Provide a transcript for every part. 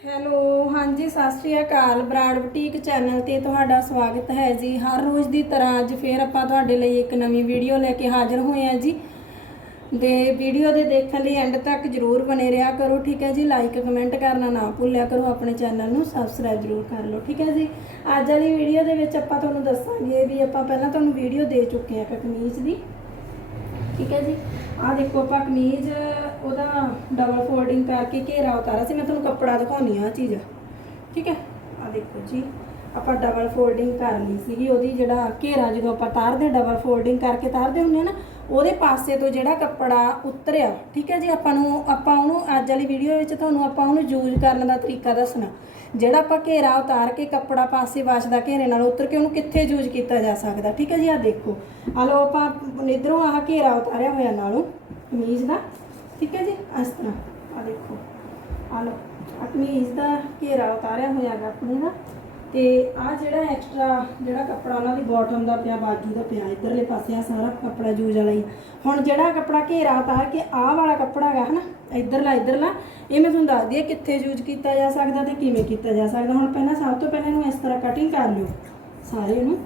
Hello, ਹਾਂਜੀ, ਸਤਿ ਸ਼੍ਰੀ ਅਕਾਲ। ਬਰਾੜ ਬੁਟੀਕ ਚੈਨਲ ਤੇ ਤੁਹਾਡਾ ਸਵਾਗਤ ਹੈ ਜੀ। ਹਰ ਰੋਜ਼ ਦੀ ਤਰ੍ਹਾਂ ਅੱਜ ਫੇਰ ਆਪਾਂ ਤੁਹਾਡੇ ਲਈ ਇੱਕ ਨਵੀਂ ਵੀਡੀਓ ਲੈ ਕੇ ਹਾਜ਼ਰ ਹੋਏ ਹਾਂ ਜੀ। ਦੇ ਵੀਡੀਓ ਦੇ ਦੇਖਣ ਲਈ ਐਂਡ ਤੱਕ ਜਰੂਰ ਬਨੇ ਰਿਹਾ ਕਰੋ, ਠੀਕ ਹੈ ਜੀ? ਲਾਈਕ ਕਮੈਂਟ ਕਰਨਾ ਨਾ ਭੁੱਲਿਆ ਕਰੋ, ਆਪਣੇ ਚੈਨਲ ਨੂੰ ਸਬਸਕ੍ਰਾਈਬ ਜਰੂਰ ਕਰ ਲਓ, ਠੀਕ ਹੈ ਜੀ? ਅੱਜ ਵਾਲੀ ਵੀਡੀਓ ਦੇ ਵਿੱਚ ਆਪਾਂ ਤੁਹਾਨੂੰ ਦੱਸਾਂਗੇ ਵੀ ਆਪਾਂ ਪਹਿਲਾਂ ਤੁਹਾਨੂੰ ਵੀਡੀਓ ਦੇ ਚੁੱਕੇ ਹਾਂ ਕਮੀਜ਼ ਦੀ। ਠੀਕ ਹੈ ਜੀ। ਆਹ ਦੇਖੋ ਆਪਾਂ ਕਮੀਜ਼, ਉਹਦਾ ਡਬਲ ਫੋਲਡਿੰਗ ਕਰਕੇ ਘੇਰਾ ਉਤਾਰਾ ਸੀ। ਮੈਂ ਤੁਹਾਨੂੰ ਕੱਪੜਾ ਦਿਖਾਉਣੀ ਆ ਆਹ ਚੀਜ਼। ਠੀਕ ਹੈ। ਆਹ ਦੇਖੋ ਜੀ। ਆਪਾਂ ਡਬਲ ਫੋਲਡਿੰਗ ਕਰ ਲਈ ਸੀਗੀ, ਉਹਦੀ ਜਿਹੜਾ ਘੇਰਾ ਜਦੋਂ ਆਪਾਂ ਤਾਰਦੇ ਡਬਲ ਫੋਲਡਿੰਗ ਕਰਕੇ ਤਾਰਦੇ ਹੁੰਦੇ ਆ ਨਾ, ਉਹਦੇ ਪਾਸੇ ਤੋਂ ਜਿਹੜਾ ਕੱਪੜਾ ਉਤਰਿਆ, ਠੀਕ ਹੈ ਜੀ, ਆਪਾਂ ਨੂੰ, ਆਪਾਂ ਉਹਨੂੰ ਅੱਜ ਵਾਲੀ ਵੀਡੀਓ ਵਿੱਚ ਤੁਹਾਨੂੰ ਆਪਾਂ ਉਹਨੂੰ ਯੂਜ਼ ਕਰਨ ਦਾ ਤਰੀਕਾ ਦੱਸਣਾ। ਜਿਹੜਾ ਆਪਾਂ ਘੇਰਾ ਉਤਾਰ ਕੇ ਕੱਪੜਾ ਪਾਸੇ ਵਾਸ਼ਦਾ ਘੇਰੇ ਨਾਲ ਉਤਰ ਕੇ ਉਹਨੂੰ ਕਿੱਥੇ ਯੂਜ਼ ਕੀਤਾ ਜਾ ਸਕਦਾ, ਠੀਕ ਹੈ ਜੀ, ਆਹ ਦੇਖੋ। ਆ ਲਓ, ਆਪਾਂ ਇਧਰੋਂ ਆਹ ਘੇਰਾ ਉਤਾਰਿਆ ਹੋਇਆ ਨਾਲੋਂ, ਕਮੀਜ਼ ਦਾ, ਠੀਕ ਹੈ ਜੀ, ਇਸ ਤਰ੍ਹਾਂ। ਆ ਦੇਖੋ ਆ ਲਓ, ਆਹ ਕਮੀਜ਼ ਦਾ ਘੇਰਾ ਉਤਾਰਿਆ ਹੋਇਆ ਹੈਗਾ ਆਪਣੇ ਦਾ ਤੇ ਆ ਜਿਹੜਾ ਐਕਸਟਰਾ ਜਿਹੜਾ ਕੱਪੜਾ ਉਹਨਾਂ ਦੀ ਬਾਟਮ ਦਾ ਪਿਆ ਬਾਜੂ ਦਾ ਪਿਆ ਇਧਰਲੇ ਪਾਸੇ ਆ ਸਾਰਾ ਕੱਪੜਾ ਯੂਜ਼ ਵਾਲਾ ਹੀ। ਹੁਣ ਜਿਹੜਾ ਕੱਪੜਾ ਘੇਰਾ ਉਤਾਰ ਕੇ ਆਹ ਵਾਲਾ ਕੱਪੜਾ ਹੈਗਾ ਹਨਾ ਇਧਰਲਾ ਇਧਰਲਾ ਇਹ ਮੈਂ ਤੁਹਾਨੂੰ ਦੱਸਦੀ ਹਾਂ ਕਿੱਥੇ ਯੂਜ਼ ਕੀਤਾ ਜਾ ਸਕਦਾ ਤੇ ਕਿਵੇਂ ਕੀਤਾ ਜਾ ਸਕਦਾ। ਹੁਣ ਪਹਿਲਾਂ ਸਭ ਤੋਂ ਪਹਿਲਾਂ ਇਹਨੂੰ ਇਸ ਤਰ੍ਹਾਂ ਕਟਿੰਗ ਕਰ ਲਿਓ ਸਾਰੇ ਨੂੰ।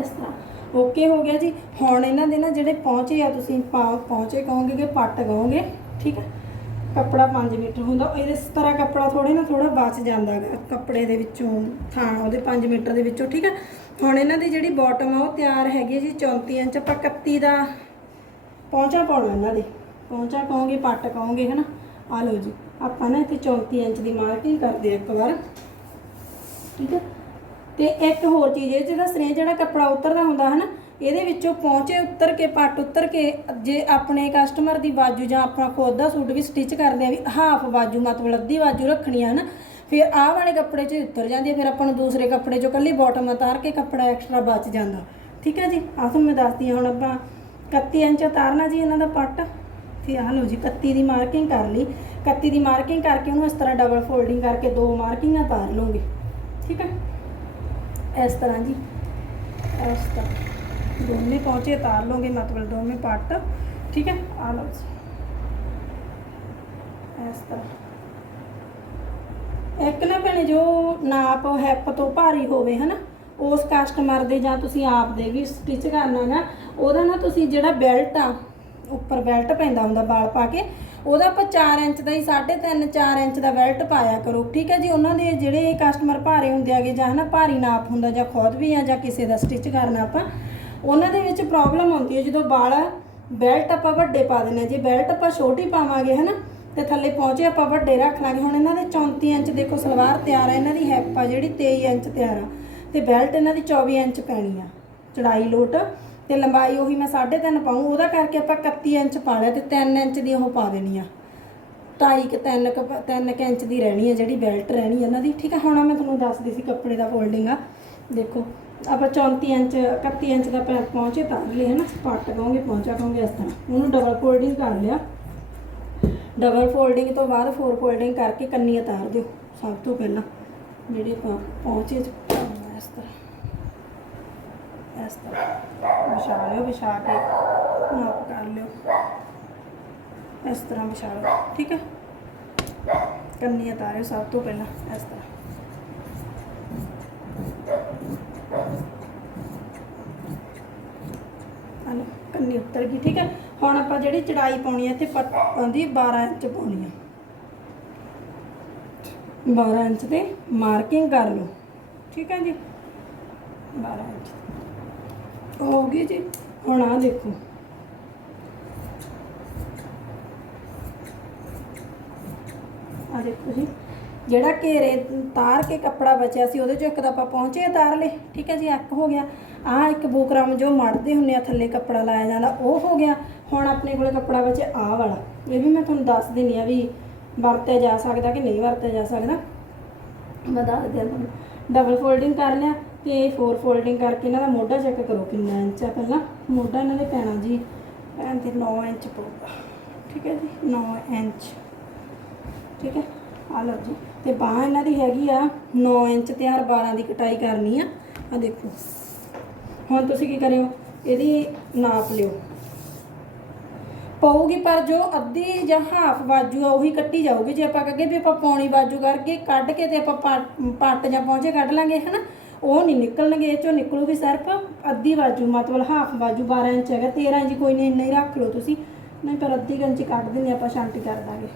ਇਸ ਤਰ੍ਹਾਂ। ਓਕੇ ਹੋ ਗਿਆ ਜੀ। ਹੁਣ ਇਹਨਾਂ ਦੇ ਨਾ ਜਿਹੜੇ ਪਹੁੰਚੇ ਆ ਤੁਸੀਂ ਪਹੁੰਚੇ ਕਹੋਗੇ ਕਿ ਪੱਟ ਕਹੋਗੇ ਠੀਕ ਹੈ ਕੱਪੜਾ 5 ਮੀਟਰ ਹੁੰਦਾ ਇਹਦੇ ਤਰ੍ਹਾਂ ਕੱਪੜਾ ਥੋੜੇ ਨਾ ਥੋੜਾ ਬਚ ਜਾਂਦਾ ਹੈਗਾ ਕੱਪੜੇ ਦੇ ਵਿੱਚੋਂ ਥਾਂ, ਉਹਦੇ 5 ਮੀਟਰ ਦੇ ਵਿੱਚੋਂ, ਠੀਕ ਹੈ ਹੁਣ ਇਹਨਾਂ ਦੀ ਜਿਹੜੀ ਬਾਟਮ ਆ, ਉਹ ਤਿਆਰ ਹੈਗੀ ਜੀ 34 ਇੰਚ ਆਪਾਂ 31 ਦਾ ਪਹੁੰਚਾ ਪਾਉਣਾ ਇਹਨਾਂ ਦੇ ਪਹੁੰਚਾ ਕਹੋਗੇ ਪੱਟ ਕਹੋਗੇ ਹਨਾ? ਆ ਲਓ ਜੀ, ਆਪਾਂ ਨਾ ਇੱਥੇ 34 ਇੰਚ ਦੀ ਮਾਰਕਿੰਗ ਕਰਦੇ ਆ ਇੱਕ ਵਾਰ, ਠੀਕ ਹੈ ਤੇ ਇੱਕ ਹੋਰ ਚੀਜ਼ ਇਹ ਜਿਹੜਾ ਸਨੇ ਜਿਹੜਾ ਕੱਪੜਾ ਉਤਰਦਾ ਹੁੰਦਾ ਹੈ ਨਾ ਇਹਦੇ ਵਿੱਚੋਂ ਪਹੁੰਚੇ, ਉੱਤਰ ਕੇ, ਪੱਟ ਉੱਤਰ ਕੇ, ਜੇ ਆਪਣੇ ਕਸਟਮਰ ਦੀ ਬਾਜੂ ਜਾਂ ਆਪਣਾ ਖੁਦ ਦਾ ਸੂਟ ਵੀ ਸਟਿਚ ਕਰਦੇ ਆ ਵੀ ਹਾਫ ਬਾਜੂ ਮਤਲਬ ਅੱਧੀ ਬਾਜੂ ਰੱਖਣੀ ਹੈ ਨਾ, ਫਿਰ ਆਹ ਵਾਲੇ ਕੱਪੜੇ 'ਚ ਉਤਰ ਜਾਂਦੀ ਹੈ ਫਿਰ ਆਪਾਂ ਨੂੰ ਦੂਸਰੇ ਕੱਪੜੇ 'ਚੋਂ ਕੱਲੀ ਬਾਟਮ ਉਤਾਰ ਕੇ ਕੱਪੜਾ ਐਕਸਟਰਾ ਬਚ ਜਾਂਦਾ। ਠੀਕ ਹੈ ਜੀ? ਆਹ ਤੁਹਾਨੂੰ ਮੈਂ ਦੱਸਦੀ ਹਾਂ, ਹੁਣ ਆਪਾਂ 31 ਇੰਚ ਉਤਾਰਨਾ ਜੀ ਇਹਨਾਂ ਦਾ ਪੱਟ। ਤੇ ਆਹ ਲਓ ਜੀ 31 ਦੀ ਮਾਰਕਿੰਗ ਕਰ ਲਈ। 31 ਦੀ ਮਾਰਕਿੰਗ ਕਰਕੇ ਉਹਨੂੰ ਇਸ ਤਰ੍ਹਾਂ ਡਬਲ ਫੋਲਡਿੰਗ ਕਰਕੇ ਦੋ ਮਾਰਕਿੰਗਾਂ ਉਤਾਰ ਲਓਗੇ। ਠੀਕ ਹੈ ਇਸ ਤਰ੍ਹਾਂ ਜੀ। ਇਸ ਤਰ੍ਹਾਂ। ਦੋਨੇ ਪਹੁੰਚੇ ਉਤਾਰ ਲਓਗੇ ਮਤਲਬ ਦੋਵੇਂ ਪੱਟ। ਠੀਕ ਹੈ? ਆ ਲਓ ਜੀ। ਇਸ ਤਰ੍ਹਾਂ। ਇੱਕ ਨਾ ਭੈਣੇ, ਜੋ ਨਾਪ ਹੈਪ ਤੋਂ ਭਾਰੀ ਹੋਵੇ, ਹਨਾ? ਉਸ ਕਸਟਮਰ ਦੇ ਜਾਂ ਤੁਸੀਂ ਆਪ ਦੇ ਵੀ ਸਟਿਚ ਕਰਨਾ ਨਾ ਉਹਦਾ ਨਾ ਤੁਸੀਂ ਜਿਹੜਾ ਬੈਲਟ ਆ, ਉੱਪਰ ਬੈਲਟ ਪੈਂਦਾ ਹੁੰਦਾ ਬਾਲ ਪਾ ਕੇ, ਉਹਦਾ ਆਪਾਂ 4 ਇੰਚ ਦਾ ਹੀ 3.5 4 ਇੰਚ ਦਾ ਬੈਲਟ ਪਾਇਆ ਕਰੋ। ਠੀਕ ਹੈ ਜੀ? ਉਹਨਾਂ ਦੇ ਜਿਹੜੇ ਕਸਟਮਰ ਭਾਰੇ ਹੁੰਦੇ ਆਗੇ ਜਾਂ ਹਨਾ, ਭਾਰੀ ਨਾਪ ਹੁੰਦਾ ਜਾਂ ਖੁਦ ਵੀ ਆ ਜਾਂ ਕਿਸੇ ਦਾ ਸਟਿਚ ਕਰਨਾ ਆਪਾਂ ਉਹਨਾਂ ਦੇ ਵਿੱਚ ਪ੍ਰੋਬਲਮ ਆਉਂਦੀ ਹੈ, ਜਦੋਂ ਵਾਲ ਬੈਲਟ ਆਪਾਂ ਵੱਡੇ ਪਾ ਦਿੰਦੇ ਹਾਂ। ਜੇ ਬੈਲਟ ਆਪਾਂ ਛੋਟੀ ਪਾਵਾਂਗੇ, ਹਨਾ, ਤੇ ਥੱਲੇ ਪਹੁੰਚੇ ਆਪਾਂ ਵੱਡੇ ਰੱਖ ਲਾਂਗੇ। ਹੁਣ ਇਹਨਾਂ ਦੇ 34 ਇੰਚ ਦੇਖੋ, ਸਲਵਾਰ ਤਿਆਰ ਹੈ, ਇਹਨਾਂ ਦੀ ਹੈਪ ਆ ਜਿਹੜੀ 23 ਇੰਚ ਤਿਆਰ ਆ। ਤੇ ਬੈਲਟ ਇਹਨਾਂ ਦੀ 24 ਇੰਚ ਪੈਣੀ ਆ, ਚੜਾਈ ਲੋਟ। ਤੇ ਲੰਬਾਈ ਉਹੀ ਮੈਂ 3.5 ਪਾਉਂ ਉਹਦਾ ਕਰਕੇ ਆਪਾਂ 31 ਇੰਚ ਪਾ ਲਿਆ ਤੇ 3 ਇੰਚ ਦੀ ਉਹ ਪਾ ਦੇਣੀ ਆ। ਢਾਈ ਕਿ 3 ਕ 3 ਇੰਚ ਦੀ ਰਹਿਣੀ ਹੈ ਜਿਹੜੀ ਬੈਲਟ ਰਹਿਣੀ ਹੈ ਇਹਨਾਂ ਦੀ। ਠੀਕ ਹੈ ਹੁਣ ਮੈਂ ਤੁਹਾਨੂੰ ਦੱਸਦੀ ਸੀ ਕੱਪੜੇ ਦਾ ਫੋਲਡਿੰਗ ਆ। ਦੇਖੋ, ਆਪਾਂ 34 ਇੰਚ 31 ਇੰਚ ਦਾ ਪੈ, ਪਹੁੰਚੇ ਤਾਰ ਲਏ ਹੈ ਨਾ? ਪੱਟ ਕਹੋਗੇ ਪਹੁੰਚਾ ਕਹੋਗੇ ਇਸ ਤਰ੍ਹਾਂ। ਉਹਨੂੰ ਡਬਲ ਫੋਲਡਿੰਗ ਕਰ ਲਿਆ। ਡਬਲ ਫੋਲਡਿੰਗ ਤੋਂ ਬਾਅਦ ਫੋਰ ਫੋਲਡਿੰਗ ਕਰਕੇ ਕੰਨੀ ਉਤਾਰ ਦਿਓ, ਸਭ ਤੋਂ ਪਹਿਲਾਂ। ਜਿਹੜੇ ਆਪਾਂ ਪਹੁੰਚੇ ਇਸ ਤਰ੍ਹਾਂ। ਇਸ ਤਰ੍ਹਾਂ। ਵਿਛਾ ਲਿਓ, ਵਿਛਾ ਕੇ ਨਾਪ ਕਰ ਲਿਓ। ਇਸ ਤਰ੍ਹਾਂ ਵਿਛਾ ਲਓ ਠੀਕ ਹੈ? ਕੰਨੀ ਉਤਾਰਿਓ ਸਭ ਤੋਂ ਪਹਿਲਾਂ ਇਸ ਤਰ੍ਹਾਂ। ਹਲੋ ਕੰਨੀ ਉੱਤਰ ਗਈ, ਠੀਕ ਹੈ? ਹੁਣ ਆਪਾਂ ਜਿਹੜੀ ਚੜਾਈ ਪਾਉਣੀ ਹੈ, ਇੱਥੇ ਪੱਤਾਂ ਦੀ 12 ਇੰਚ ਪਾਉਣੀ ਹੈ। 12 ਇੰਚ ਤੇ ਮਾਰਕਿੰਗ ਕਰ ਲਓ। ਠੀਕ ਹੈ ਜੀ? 12 ਇੰਚ। ਹੋ ਗਈ ਜੀ? ਹੁਣ ਆ ਦੇਖੋ। ਆ ਦੇਖੋ ਜੀ ਜਿਹੜਾ ਘੇਰੇ, ਤਾਰ ਕੇ ਕੱਪੜਾ ਬਚਿਆ ਸੀ, ਉਹਦੇ ਚੋਂ ਇੱਕ ਤਾਂ ਆਪਾਂ ਪਹੁੰਚੇ ਤਾਰ ਲਏ ਠੀਕ ਹੈ ਜੀ, ਇੱਕ ਹੋ ਗਿਆ। ਆਹ ਇੱਕ ਬੂਕਰਮ ਜੋ ਮੜਦੇ ਹੁੰਨੇ ਆ, ਥੱਲੇ ਕੱਪੜਾ ਲਾਇਆ ਜਾਂਦਾ, ਉਹ ਹੋ ਗਿਆ। ਹੁਣ ਆਪਣੇ ਕੋਲੇ ਕੱਪੜਾ ਬਚਿਆ ਆਹ ਵਾਲਾ। ਇਹ ਵੀ ਮੈਂ ਤੁਹਾਨੂੰ ਦੱਸ ਦਿੰਨੀ ਆ ਵੀ ਵਰਤਿਆ ਜਾ ਸਕਦਾ ਕਿ ਨਹੀਂ ਵਰਤਿਆ ਜਾ ਸਕਦਾ। ਮੈਂ ਦੱਸ ਦਿਆਂ ਤੁਹਾਨੂੰ। ਡਬਲ ਫੋਲਡਿੰਗ ਕਰ ਲਿਆ ਤੇ ਫੋਰ ਫੋਲਡਿੰਗ ਕਰਕੇ ਇਹਨਾਂ ਦਾ ਮੋਢਾ ਚੈੱਕ ਕਰੋ ਕਿੰਨਾ ਇੰਚ ਆ ਪਹਿਲਾਂ। ਮੋਢਾ ਇਹਨਾਂ ਦੇ ਪੈਣਾ ਜੀ ਪੈਣ ਤੇ 9 ਇੰਚ ਪਊਗਾ। ਠੀਕ ਹੈ ਜੀ 9 ਇੰਚ। ਠੀਕ ਹੈ? ਆ ਲਓ ਜੀ। ਤੇ ਬਾਹ ਇਹਨਾਂ ਦੀ ਹੈਗੀ ਆ 9 ਇੰਚ ਤੇ ਹਰ 12 ਦੀ ਕਟਾਈ ਕਰਨੀ ਆ। ਆ ਦੇਖੋ। ਹੁਣ ਤੁਸੀਂ ਕੀ ਕਰਿਓ? ਇਹਦੀ ਨਾਪ ਲਿਓ। ਪਊਗੀ ਪਰ ਜੋ ਅੱਧੀ ਜਾਂ ਹਾਫ ਬਾਜੂ ਆ, ਉਹੀ ਕੱਟੀ ਜਾਊਗੀ। ਜੇ ਆਪਾਂ ਕਹਗੇ ਵੀ ਆਪਾਂ ਪੌਣੀ ਬਾਜੂ ਕਰਕੇ ਕੱਢ ਕੇ ਤੇ ਆਪਾਂ ਪੱਟ- ਪੱਟ ਜਾਂ ਪਹੁੰਚੇ ਕੱਢ ਲਾਂਗੇ, ਹਨਾ? ਉਹ ਨਹੀਂ ਨਿਕਲਣਗੇ, ਇਹ ਚੋਂ ਨਿਕਲੂਗੀ ਸਿਰਫ ਅੱਧੀ ਬਾਜੂ ਮਤਲਬ ਹਾਫ ਬਾਜੂ 12 ਇੰਚ ਹੈਗਾ 13 ਇੰਚ ਕੋਈ ਨਹੀਂ, ਇੰਨਾ ਹੀ ਰੱਖ ਲਓ ਤੁਸੀਂ। ਨਹੀਂ, ਪਰ ਅੱਧੀ ਕੁ ਇੰਚ ਕੱਢ ਦਿੰਦੇ ਆਪਾਂ ਸ਼ਾਂਤੀ ਕਰ ਦਾਂਗੇ।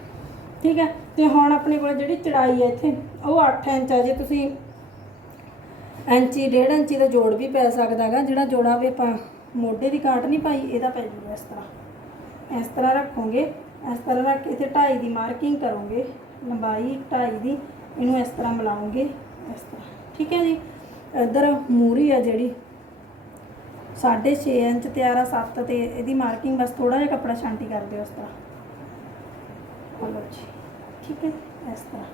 ਠੀਕ ਹੈ? ਤੇ ਹੁਣ ਆਪਣੇ ਕੋਲ ਜਿਹੜੀ ਚੜਾਈ ਹੈ ਇੱਥੇ, ਉਹ 8 ਇੰਚ ਆ ਜੇ ਤੁਸੀਂ ਇੰਚੀ, ਡੇਢ ਇੰਚੀ ਦਾ ਜੋੜ ਵੀ ਪੈ ਸਕਦਾ ਹੈਗਾ, ਜਿਹੜਾ ਜੋੜਾ ਵੀ ਆਪਾਂ ਮੋਢੇ ਦੀ ਕਾਟ ਨਹੀਂ ਪਾਈ, ਇਹਦਾ ਪੈ ਜੂਗਾ ਇਸ ਤਰ੍ਹਾਂ। ਇਸ ਤਰ੍ਹਾਂ ਰੱਖੋਗੇ, ਇਸ ਤਰ੍ਹਾਂ ਰੱਖ ਕੇ ਤੇ 2.5 ਦੀ ਮਾਰਕਿੰਗ ਕਰੋਗੇ, ਲੰਬਾਈ 2.5 ਦੀ, ਇਹਨੂੰ ਇਸ ਤਰ੍ਹਾਂ ਮਿਲਾਓਗੇ, ਇਸ ਤਰ੍ਹਾਂ। ਠੀਕ ਹੈ ਜੀ? ਇੱਧਰ ਮੂਰੀ ਆ ਜਿਹੜੀ 6.5 ਇੰਚ ਤਿਆਰ ਆ 7 ਤੇ ਇਹਦੀ ਮਾਰਕਿੰਗ ਬਸ ਥੋੜਾ ਜਿਹਾ ਕੱਪੜਾ ਛਾਂਟੀ ਕਰ ਦਿਓ ਇਸ ਤਰ੍ਹਾਂ। ਆ ਜੀ। ਠੀਕ ਹੈ ਇਸ ਤਰ੍ਹਾਂ।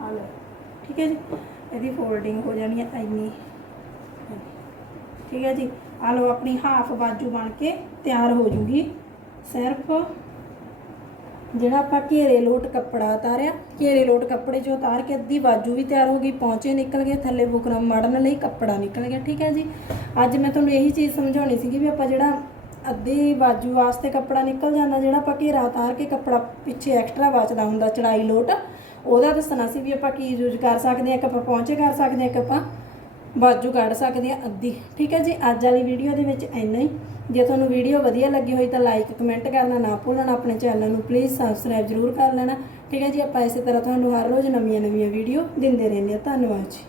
ਆ ਠੀਕ ਹੈ ਜੀ, ਇਹਦੀ ਫੋਲਡਿੰਗ ਹੋ ਜਾਣੀ ਹੈ ਇੰਨੀ। ਠੀਕ ਹੈ ਜੀ, ਆ ਲਓ ਆਪਣੀ ਹਾਫ ਬਾਜੂ ਬਣ ਕੇ ਤਿਆਰ ਹੋ ਜੂਗੀ। ਸਿਰਫ ਜਿਹੜਾ ਆਪਾਂ ਘੇਰੇ ਲੋਟ ਕੱਪੜਾ ਉਤਾਰਿਆ, ਘੇਰੇ ਲੋਟ ਕੱਪੜੇ 'ਚੋਂ ਉਤਾਰ ਕੇ ਅੱਧੀ ਬਾਜੂ ਵੀ ਤਿਆਰ ਹੋ ਗਈ, ਪੌਂਚੇ ਨਿਕਲ ਗਏ, ਥੱਲੇ ਬੁਕਰਮ ਮੜਨ ਲਈ ਕੱਪੜਾ ਨਿਕਲ ਗਿਆ। ਠੀਕ ਹੈ ਜੀ, ਅੱਜ ਮੈਂ ਤੁਹਾਨੂੰ ਇਹੀ ਚੀਜ਼ ਸਮਝਾਉਣੀ ਸੀਗੀ ਵੀ ਆਪਾਂ ਜਿਹੜਾ ਅੱਧੀ ਬਾਜੂ ਵਾਸਤੇ ਕੱਪੜਾ ਨਿਕਲ ਜਾਂਦਾ, ਜਿਹੜਾ ਆਪਾਂ ਘੇਰਾ ਉਤਾਰ ਕੇ ਕੱਪੜਾ ਪਿੱਛੇ ਐਕਸਟਰਾ ਬਚਦਾ ਹੁੰਦਾ, ਚੜਾਈ ਲੋਟ, ਉਹਦਾ ਦੱਸਣਾ ਸੀ ਵੀ ਆਪਾਂ ਕੀ ਯੂਜ਼ ਕਰ ਸਕਦੇ ਹਾਂ, ਇੱਕ ਆਪਾਂ ਪੌਂਚੇ ਕਰ ਸਕਦੇ ਹਾਂ, ਇੱਕ ਆਪਾਂ ਬਾਜੂ ਕੱਢ ਸਕਦੇ ਹਾਂ ਅੱਧੀ। ਠੀਕ ਹੈ ਜੀ, ਅੱਜ ਵਾਲੀ ਵੀਡੀਓ ਦੇ ਵਿੱਚ ਇੰਨਾ ਹੀ। ਜੇ ਤੁਹਾਨੂੰ ਵੀਡੀਓ ਵਧੀਆ ਲੱਗੀ ਹੋਈ ਤਾਂ ਲਾਈਕ ਕਮੈਂਟ ਕਰਨਾ ਨਾ ਭੁੱਲਣਾ, ਆਪਣੇ ਚੈਨਲ ਨੂੰ ਪਲੀਜ਼ ਸਬਸਕ੍ਰਾਈਬ ਜ਼ਰੂਰ ਕਰ ਲੈਣਾ। ਠੀਕ ਹੈ ਜੀ, ਆਪਾਂ ਇਸੇ ਤਰ੍ਹਾਂ ਤੁਹਾਨੂੰ ਹਰ ਰੋਜ਼ ਨਵੀਆਂ ਨਵੀਆਂ ਵੀਡੀਓ ਦਿੰਦੇ ਰਹਿੰਦੇ ਹਾਂ। ਧੰਨਵਾਦ ਜੀ।